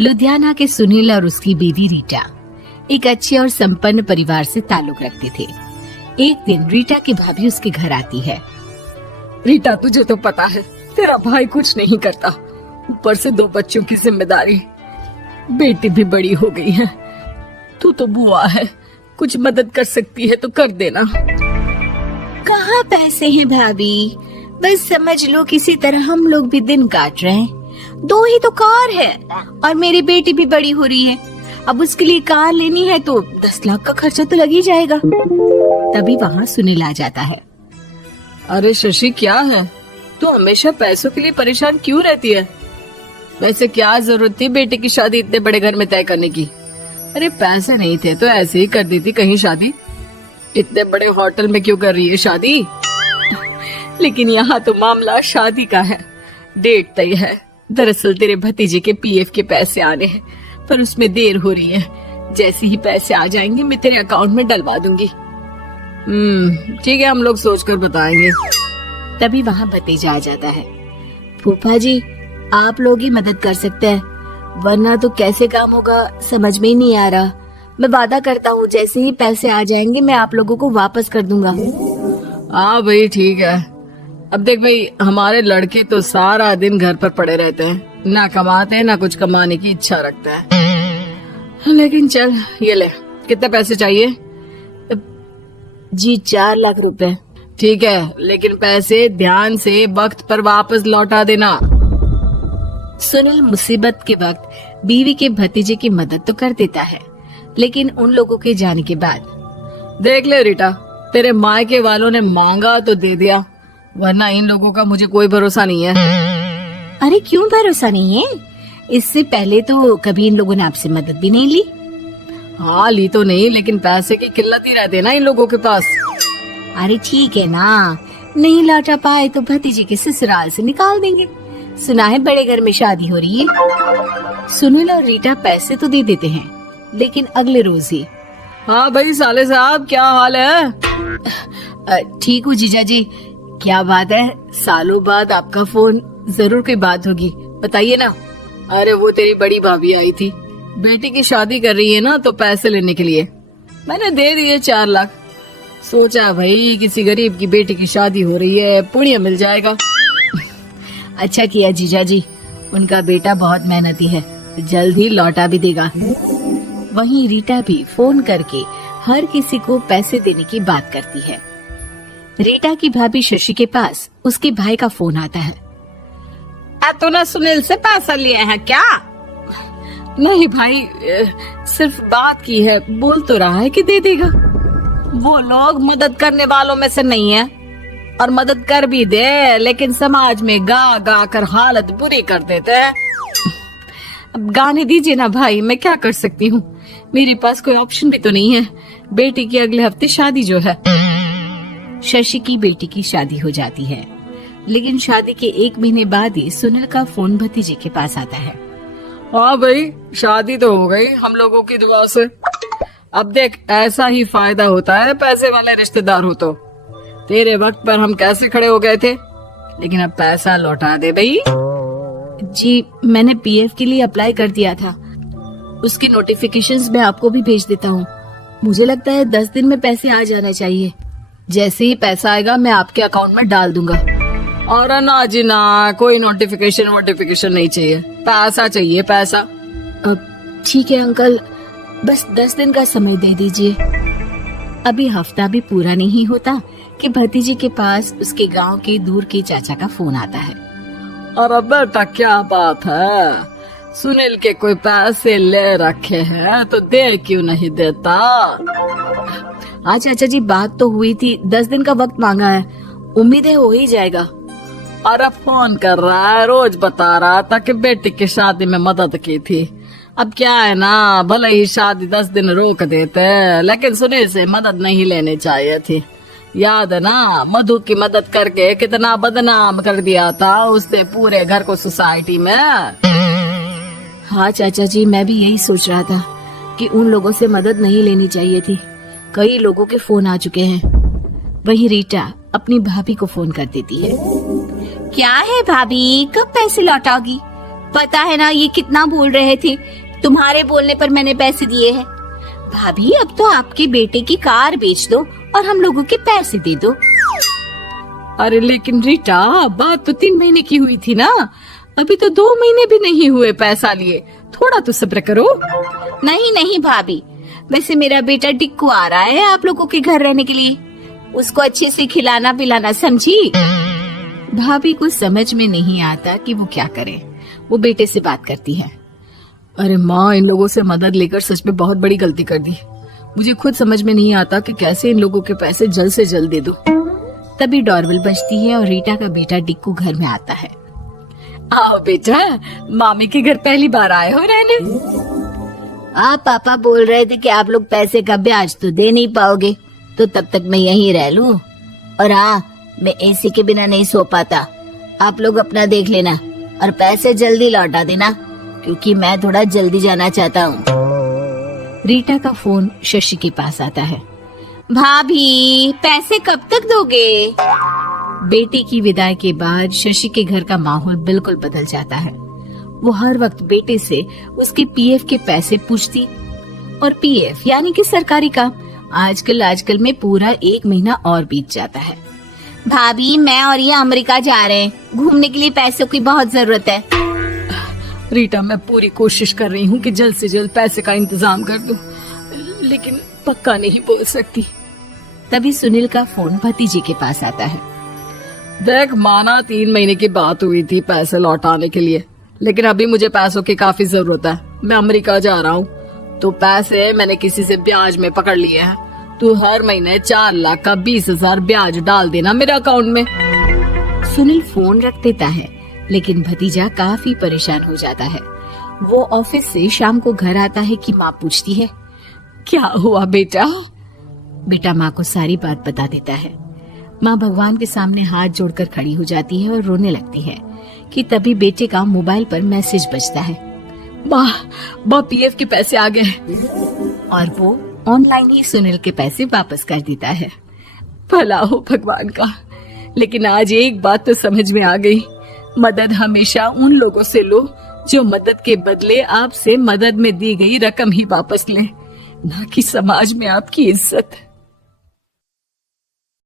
लुधियाना के सुनील और उसकी बीवी रीटा एक अच्छे और संपन्न परिवार से ताल्लुक रखते थे। एक दिन रीटा की भाभी उसके घर आती है। रीटा, तुझे तो पता है तेरा भाई कुछ नहीं करता, ऊपर से 2 बच्चों की जिम्मेदारी, बेटी भी बड़ी हो गई है। तू तो बुआ है, कुछ मदद कर सकती है तो कर देना। कहाँ पैसे हैं भाभी, बस समझ लो किसी तरह हम लोग भी दिन काट रहे हैं। 2 ही तो कार है और मेरी बेटी भी बड़ी हो रही है। अब उसके लिए कार लेनी है तो 10 लाख का खर्चा तो लग ही जाएगा। तभी वहाँ सुनील आ जाता है। अरे शशि, क्या है, तू हमेशा पैसों के लिए परेशान क्यों रहती है? वैसे क्या जरूरत थी बेटे की शादी इतने बड़े घर में तय करने की? अरे पैसे नहीं थे तो ऐसे ही कर देती कहीं शादी। इतने बड़े होटल में क्यों कर रही है शादी? लेकिन यहाँ तो मामला शादी का है, डेट तय है। दरअसल तेरे भतीजे के पीएफ के पैसे आने हैं, पर उसमें देर हो रही है। जैसे ही पैसे आ जाएंगे मैं तेरे अकाउंट में डलवा दूंगी। ठीक है, हम लोग सोचकर बताएंगे। तभी वहाँ भतीजा आ जाता है। फूफा जी, आप लोग ही मदद कर सकते हैं, वरना तो कैसे काम होगा समझ में ही नहीं आ रहा। मैं वादा करता हूँ जैसे ही पैसे आ जाएंगे मैं आप लोगों को वापस कर दूंगा। हाँ भाई, ठीक है। अब देख भाई, हमारे लड़के तो सारा दिन घर पर पड़े रहते हैं, ना कमाते हैं ना कुछ कमाने की इच्छा रखते हैं। लेकिन चल, ये ले, कितने पैसे चाहिए? जी 4 लाख रुपए। ठीक है, लेकिन पैसे ध्यान से वक्त पर वापस लौटा देना। सुनील मुसीबत के वक्त बीवी के भतीजे की मदद तो कर देता है, लेकिन उन लोगों के जाने के बाद देख ले रीटा, तेरे मायके वालों ने मांगा तो दे दिया, वरना इन लोगों का मुझे कोई भरोसा नहीं है। अरे क्यों भरोसा नहीं है? इससे पहले तो कभी इन लोगों ने आपसे मदद भी नहीं ली। हाँ, ली तो नहीं, लेकिन पैसे की किल्लत ही रहती है ना इन लोगों के पास। अरे ठीक है ना, नहीं लौटा पाए तो भतीजे के ससुराल से निकाल देंगे। सुना है बड़े घर में शादी हो रही है। सुनील और रीटा पैसे तो दे देते हैं, लेकिन अगले रोज ही। हाँ भाई साले साहब, क्या हाल है? ठीक हूँ जीजा जी। क्या बात है, सालों बाद आपका फोन, जरूर कोई बात होगी, बताइए ना। अरे वो तेरी बड़ी भाभी आई थी, बेटी की शादी कर रही है ना, तो पैसे लेने के लिए मैंने दे दिए 4 लाख। सोचा भाई किसी गरीब की बेटी की शादी हो रही है, पुण्य मिल जाएगा। अच्छा किया जीजा जी, उनका बेटा बहुत मेहनती है, जल्द ही लौटा भी देगा। वहीं रीटा भी फोन करके हर किसी को पैसे देने की बात करती है। रीटा की भाभी शशि के पास उसके भाई का फोन आता है। तूने सुनील से पैसा लिए हैं क्या? नहीं भाई, सिर्फ बात की है, बोल तो रहा है कि दे देगा। वो लोग मदद करने वालों में से नहीं है, और मदद कर भी दे लेकिन समाज में गा गा कर हालत बुरी कर देते हैं। अब गाने दीजिए ना भाई, मैं क्या कर सकती हूँ, मेरे पास कोई ऑप्शन भी तो नहीं है। बेटी की अगले हफ्ते शादी जो है। शशि की बेटी की शादी हो जाती है, लेकिन शादी के 1 महीने बाद ही सुनील का फोन भतीजे के पास आता है। हाँ भाई, शादी तो हो गई हम लोगों की दुआ से। अब देख, ऐसा ही फायदा होता है पैसे वाले रिश्तेदार हो तो। तेरे वक्त पर हम कैसे खड़े हो गए थे, लेकिन अब पैसा लौटा दे भाई। जी, मैंने पीएफ के लिए अप्लाई कर दिया था, उसके नोटिफिकेशंस मैं आपको भी भेज देता हूँ। मुझे लगता है 10 दिन में पैसे आ जाना चाहिए। जैसे ही पैसा आएगा मैं आपके अकाउंट में डाल दूंगा। और ना जी ना, कोई नोटिफिकेशन नहीं चाहिए, पैसा चाहिए, पैसा। अब ठीक है अंकल, बस 10 दिन का समय दे दीजिए। अभी हफ्ता भी पूरा नहीं होता कि भतीजे के पास उसके गांव के दूर के चाचा का फोन आता है। अरे बेटा, क्या बात है, सुनील के कोई पैसे ले रखे हैं तो दे क्यों नहीं देता? हाँ चाचा जी, बात तो हुई थी, 10 दिन का वक्त मांगा है, उम्मीद है हो ही जाएगा। अरे फोन कर रहा है, रोज बता रहा था कि बेटी की शादी में मदद की थी। अब क्या है ना, भले ही शादी 10 दिन रोक देते, लेकिन सुनील से मदद नहीं लेनी चाहिए थी। याद है ना, मधु की मदद करके कितना बदनाम कर दिया था उसने पूरे घर को सोसाइटी में। हाँ चाचा जी, मैं भी यही सोच रहा था कि उन लोगों से मदद नहीं लेनी चाहिए थी। कई लोगों के फोन आ चुके हैं। वही रीटा अपनी भाभी को फोन कर देती है। क्या है भाभी, कब पैसे लौटाओगी? पता है ना ये कितना बोल रहे थे, तुम्हारे बोलने पर मैंने पैसे दिए हैं। भाभी अब तो आपके बेटे की कार बेच दो और हम लोगों के पैसे दे दो। अरे लेकिन रीटा, बात तो 3 महीने की हुई थी ना, अभी तो 2 महीने भी नहीं हुए पैसा लिए, थोड़ा तो सब्र करो। नहीं नहीं भाभी, वैसे मेरा बेटा टिक्कू आ रहा है आप लोगों के घर रहने के लिए, उसको अच्छे से खिलाना पिलाना, समझी? भाभी को समझ में नहीं आता कि वो क्या करे। वो बेटे से बात करती है। अरे माँ, इन लोगों से मदद लेकर सच में बहुत बड़ी गलती कर दी। मुझे खुद समझ में नहीं आता कि कैसे इन लोगों के पैसे जल्द से जल्द दे दूं। तभी डोरबेल बजती है और रीटा का बेटा टिक्कू घर में आता है। आओ बेटा, मामी के घर पहली बार आए हो रहने? आप पापा बोल रहे थे कि आप लोग पैसे का ब्याज तो दे नहीं पाओगे, तो तब तक मैं यहीं रह लूं। और हाँ, मैं एसी के बिना नहीं सो पाता। आप लोग अपना देख लेना और पैसे जल्दी लौटा देना, क्योंकि मैं थोड़ा जल्दी जाना चाहता हूँ। रीटा का फोन शशि के पास आता है। भाभी, पैसे कब तक दोगे? बेटे की विदाई के बाद शशि के घर का माहौल बिल्कुल बदल जाता है। वो हर वक्त बेटे से उसके पीएफ के पैसे पूछती, और पीएफ यानी कि सरकारी काम। आजकल में पूरा 1 महीना और बीत जाता है। भाभी, मैं और ये अमेरिका जा रहे हैं, घूमने के लिए पैसों की बहुत जरूरत है। रीटा, मैं पूरी कोशिश कर रही हूँ कि जल्द से जल्द पैसे का इंतजाम कर दूं, लेकिन पक्का नहीं बोल सकती। तभी सुनील का फोन भतीजे के पास आता है। देख माना 3 महीने की बात हुई थी पैसे लौटाने के लिए, लेकिन अभी मुझे पैसों की काफी जरूरत है। मैं अमेरिका जा रहा हूँ, तो पैसे मैंने किसी से ब्याज में पकड़ लिए हैं। तू हर महीने 4 लाख का 20,000 ब्याज डाल देना मेरे अकाउंट में। सुनील फोन रख देता है, लेकिन भतीजा काफी परेशान हो जाता है। वो ऑफिस से शाम को घर आता है कि माँ पूछती है, क्या हुआ बेटा? बेटा माँ को सारी बात बता देता है। माँ भगवान के सामने हाथ जोड़कर खड़ी हो जाती है और रोने लगती है कि तभी बेटे का मोबाइल पर मैसेज बजता है। माँ पीएफ के पैसे आ गए। और वो ऑनलाइन ही सुनील के पैसे वापस कर देता है। भला हो भगवान का। लेकिन आज एक बात तो समझ में आ गई, मदद हमेशा उन लोगों से लो जो मदद के बदले आपसे मदद में दी गई रकम ही वापस लें, ना कि समाज में आपकी इज्जत।